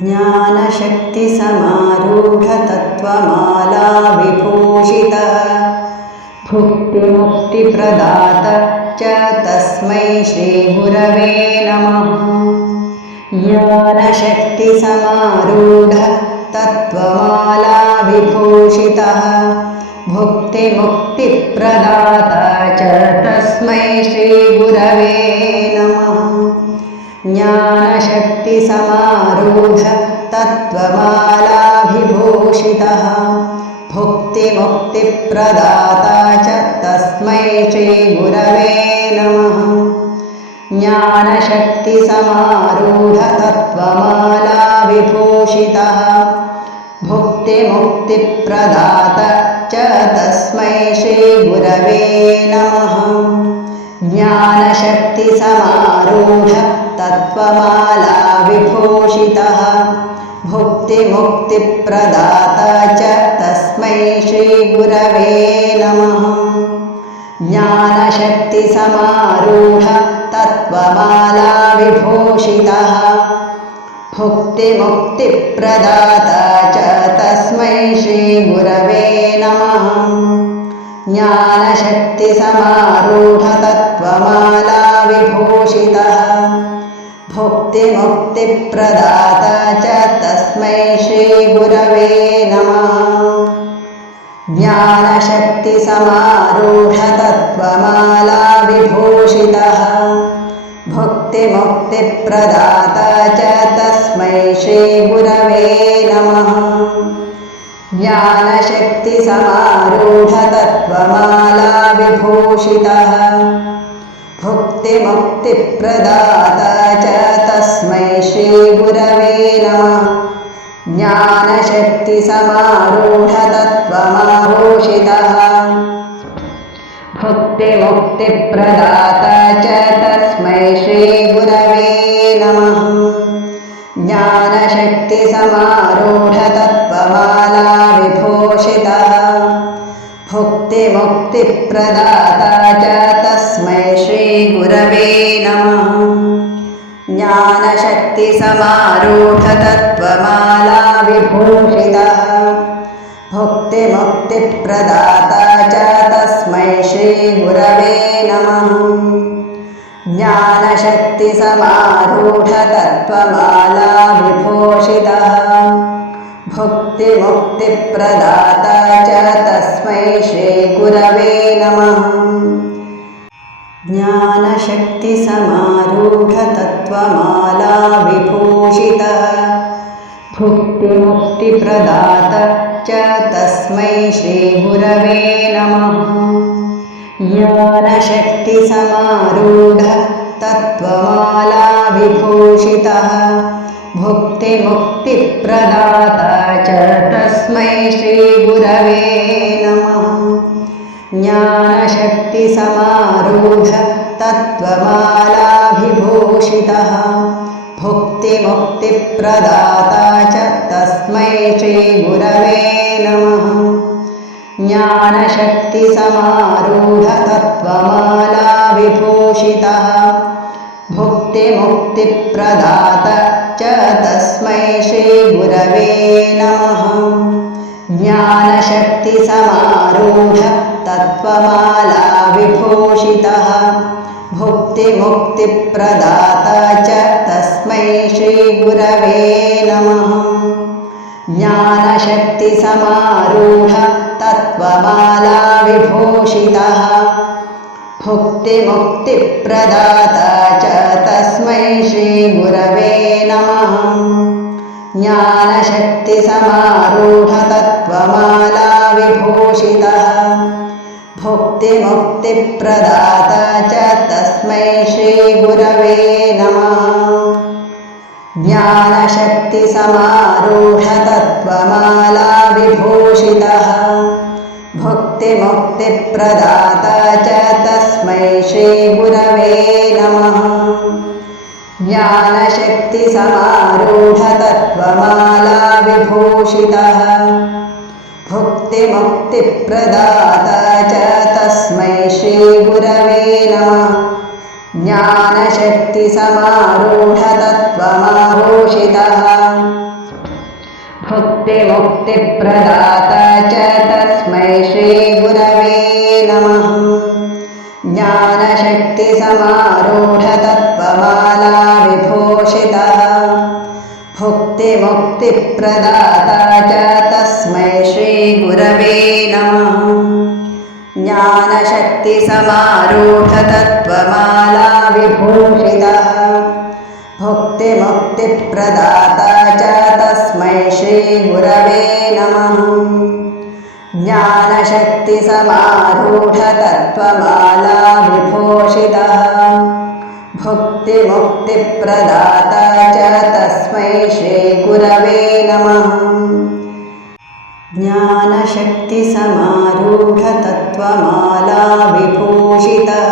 ज्ञानशक्तिसमारूढतत्त्वमाला विभूषितः भुक्तिमुक्तिप्रदात च तस्मै श्रीगुरवे नमः। ज्ञानशक्तिसमारूढ तत्त्वमाला विभूषितः भुक्तिमुक्तिप्रदाता च तस्मै श्रीगुरवे नमः ज्ञानशक्तिसमारूढ तत्त्वमालाभिभूषितः भुक्तिमुक्तिप्रदाता च तस्मै श्रीगुरवे नमः। ज्ञानशक्तिसमारूढ तत्त्वमालाविभूषितः भुक्तिमुक्तिप्रदात च तस्मै श्रीगुरवे नमः। ज्ञानशक्तिसमारूढ तत्त्वमाला विभूषितः भुक्तिमुक्तिप्रदाता च तस्मै श्रीगुरवे नमः। ज्ञानशक्तिसमारूढ तत्त्वमाला विभूषितः भुक्तिमुक्तिप्रदाता च तस्मै श्रीगुरवे नमः। ज्ञानशक्तिसमारूढ तत्त्वमाला विभूषितः भुक्तिमुक्तिप्रदाता च तस्मै श्रीगुरवे नमः। ज्ञानशक्तिसमारूढ तत्त्वमाला विभूषितः। भुक्तिमुक्तिप्रदाता च तस्मै श्रीगुरवे नमः। ज्ञानशक्तिसमारूढ तत्त्वमाला विभूषितः। भुक्तिमुक्तिप्रदाता च तस्मै श्रीगुरवे नमः। ज्ञानशक्तिसमारूढ तत्त्वमाभूषितः भुक्तिमुक्तिप्रदाता च तस्मै श्रीगुरवे नमः। ज्ञानशक्तिसमारूढ तत्त्वमाला विभूषितः। भुक्तिमुक्तिप्रदाता च ज्ञानशक्तिसमारूढ तत्त्वमाला विभूषितः भुक्तिमुक्तिप्रदाता च तस्मै श्रीगुरवे नमः। ज्ञानशक्तिसमारूढ विभूषितः भुक्तिमुक्तिप्रदाता च तस्मै श्रीगुरवे नमः ज्ञानशक्तिसमारूढतत्त्वमाला विभूषितः भुक्तिमुक्तिप्रदात च तस्मै श्रीगुरवे नमः। ज्ञानशक्तिसमारूढ तत्त्वमाला विभूषितः भुक्तिमुक्तिप्रदाता च तस्मै श्रीगुरवे नमः ज्ञानशक्तिसमारूढ तत्त्वमालाभिभूषितः भुक्तिमुक्तिप्रदाता च तस्मै श्रीगुरवे नमः ज्ञानशक्तिसमारूढ तत्त्वमालाविभूषितः भुक्तिमुक्तिप्रदात च तस्मै श्रीगुरवे नमः ज्ञानशक्तिसमारूढ तत्त्वमाला विभूषितः भुक्तिमुक्तिप्रदाता च तस्मै श्रीगुरवे नमः। ज्ञानशक्तिसमारूढ तत्त्वमाला विभूषितः भुक्तिमुक्तिप्रदाता च तस्मै श्रीगुरवे नमः। ज्ञानशक्तिसमारूढ विभूषितः भुक्तिमुक्तिप्रदाता च तस्मै श्रीगुरवे नमः। ज्ञानशक्तिसमारूढ तत्त्वमाला विभूषितः। भुक्तिमुक्तिप्रदाता च तस्मै श्रीगुरवे नमः। ज्ञानशक्तिसमारूढ तत्त्वमाला विभूषितः। भुक्तिमुक्तिप्रदाता च तस्मै श्रीगुरवे नमः। तत्त्वमाभूषितः भुक्तिमुक्तिप्रदाता च तस्मै श्रीगुरवे नमः। ज्ञानशक्तिसमारूढतत्त्वमाला विभूषितः। भुक्तिमुक्तिप्रदाता च ज्ञानशक्तिसमारूढतत्त्वमाला विभूषितः भुक्तिमुक्तिप्रदाता च तस्मै श्रीगुरवे नमः। ज्ञानशक्तिसमारूढतत्त्वमाला विभूषितः भुक्तिमुक्तिप्रदाता च तस्मै श्रीगुरवे नमः ज्ञानशक्तिसमारूढतत्त्वमाला विभूषितः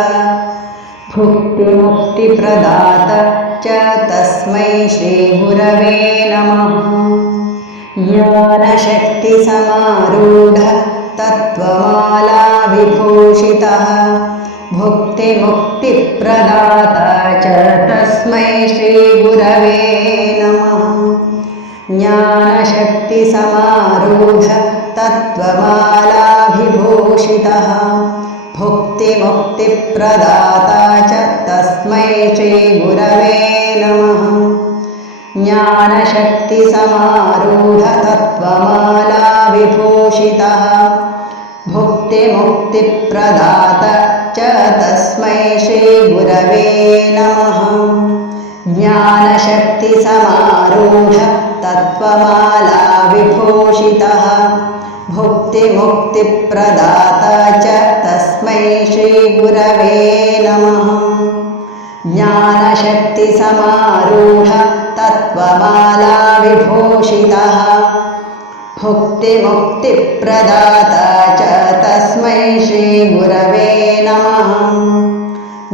भुक्तिमुक्तिप्रदात च तस्मै श्रीगुरवे नमः। ज्ञानशक्तिसमारूढ तत्त्वमाला विभूषितः भुक्तिमुक्तिप्रदाता च तस्मै श्रीगुरवे नमः ज्ञानशक्तिसमारूढ तत्त्वमालाभिभूषितः भुक्तिमुक्तिप्रदाता च तस्मै श्रीगुरवे नमः। ज्ञानशक्तिसमारूढतत्त्वमालाविभूषितः भुक्तिमुक्तिप्रदात च तस्मै श्रीगुरवे नमः। ज्ञानशक्तिसमारूढ तत्त्वमालाविभूषितः भुक्तिमुक्तिप्रदाता च तस्मै श्रीगुरवे नमः। ज्ञानशक्तिसमारूढ तत्त्वमाला विभूषितः भुक्तिमुक्तिप्रदाता च तस्मै श्रीगुरवे नमः।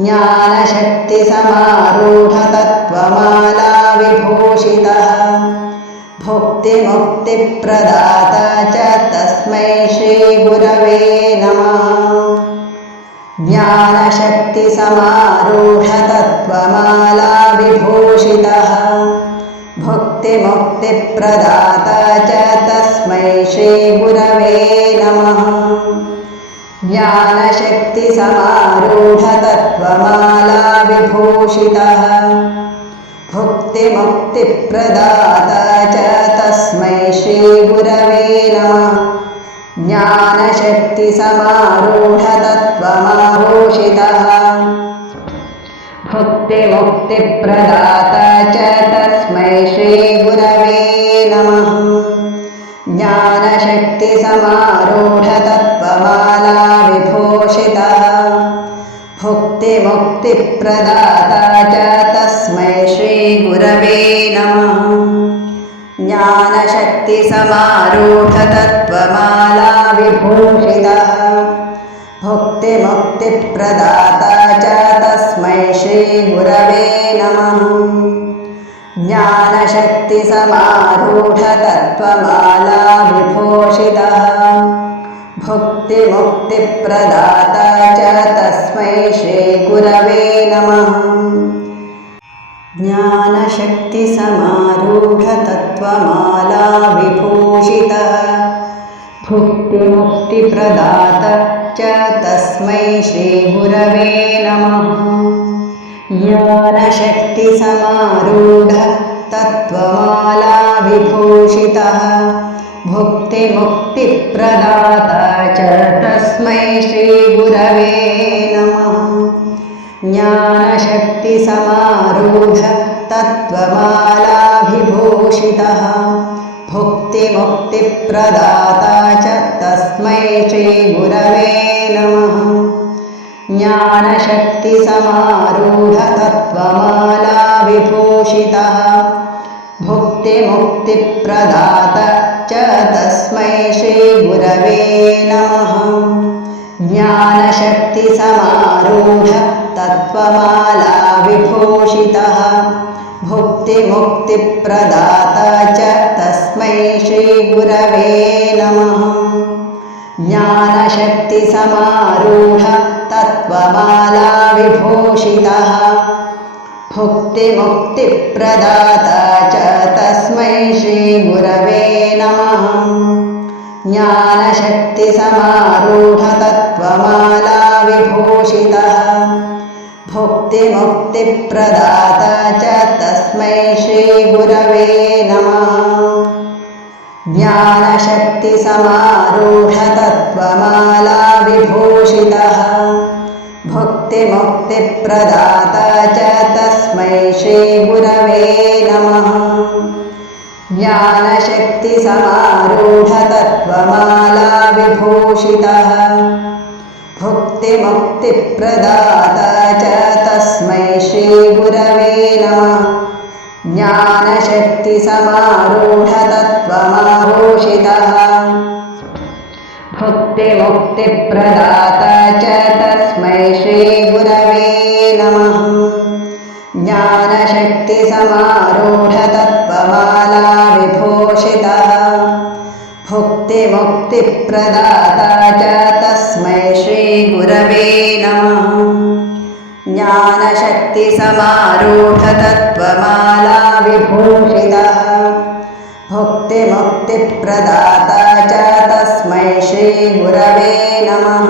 ज्ञानशक्तिसमारूढ तत्त्वमाला विभूषितः भुक्तिमुक्तिप्रदाता च तस्मै श्रीगुरवे नमः। ज्ञानशक्तिसमारूढतत्त्वमाला विभूषितः। भुक्तिमुक्तिप्रदाता च तस्मै श्रीगुरवे नमः। ज्ञानशक्तिसमारूढतत्त्वमाला विभूषितः भुक्तिमुक्तिप्रदाता च तस्मै श्रीगुरवे नमः। ज्ञानशक्तिसमारूढतत्त्वमाभूषितः भुक्तिमुक्तिप्रदाता च तस्मै श्रीगुरवे नमः। ज्ञानशक्तिसमारूढतत्त्वमाला विभूषितः भुक्तिमुक्तिप्रदाता च तस्मै श्रीगुरवे नमः। ज्ञानशक्तिसमारूढतत्त्वमाला विभूषितः भुक्तिमुक्तिप्रदाता च तस्मै श्रीगुरवे नमः। ज्ञानशक्तिसमारूढतत्त्वमाला विभूषितः भुक्तिमुक्तिप्रदाता च तस्मै श्रीगुरवे नमः ज्ञानशक्तिसमारूढतत्त्वमाला विभूषितः भुक्तिमुक्तिप्रदात च तस्मै श्रीगुरवे नमः। ज्ञानशक्तिसमारूढ तत्त्वमाला विभूषितः भुक्तिमुक्तिप्रदाता च तस्मै श्रीगुरवे ज्ञानशक्तिसमारूढ तत्त्वमालाभिभूषितः। भुक्तिमुक्तिप्रदाता च तस्मै श्रीगुरवे नमः। ज्ञानशक्तिसमारूढ तत्त्वमालाविभूषितः भुक्तिमुक्तिप्रदात च तस्मै श्रीगुरवे नमः। ज्ञानशक्तिसमारूढ तत्त्वमाला विभूषितः भुक्तिमुक्तिप्रदाता च तस्मै श्रीगुरवे नमः। ज्ञानशक्तिसमारूढ तत्त्वमाला विभूषितः भुक्तिमुक्तिप्रदाता च तस्मै श्रीगुरवे नमः। ज्ञानशक्तिसमारूढतत्त्वमाला विभूषितः भुक्तिमुक्तिप्रदाता च तस्मै श्रीगुरवे नमः। ज्ञानशक्तिसमारूढतत्त्वमाला विभूषितः भुक्तिमुक्तिप्रदाता च तस्मै श्रीगुरवे नमः। ज्ञानशक्तिसमारूढतत्त्वमाला विभूषितः भुक्तिमुक्तिप्रदाता च तस्मै श्रीगुरवे नमः ज्ञानशक्तिसमारूढतत्त्वमारूषितः भुक्तिमुक्तिप्रदाता च तस्मै श्रीगुरवे नमः ज्ञानशक्तिसमारूढतत्त्वमाला विभूषितः भुक्तिमुक्तिप्रदाता च तस्मै श्रीगुरवे नमः ज्ञानशक्तिसमारूढतत्त्वमाला विभूषितः भुक्तिमुक्तिप्रदाता च तस्मै श्रीगुरवे नमः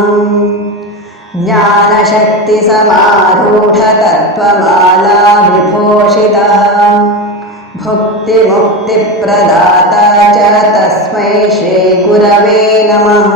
ज्ञानशक्तिसमारूढतत्त्वमाला विभूषितः भुक्तिमुक्तिप्रदाता च तस्मै श्रीगुरवे नमः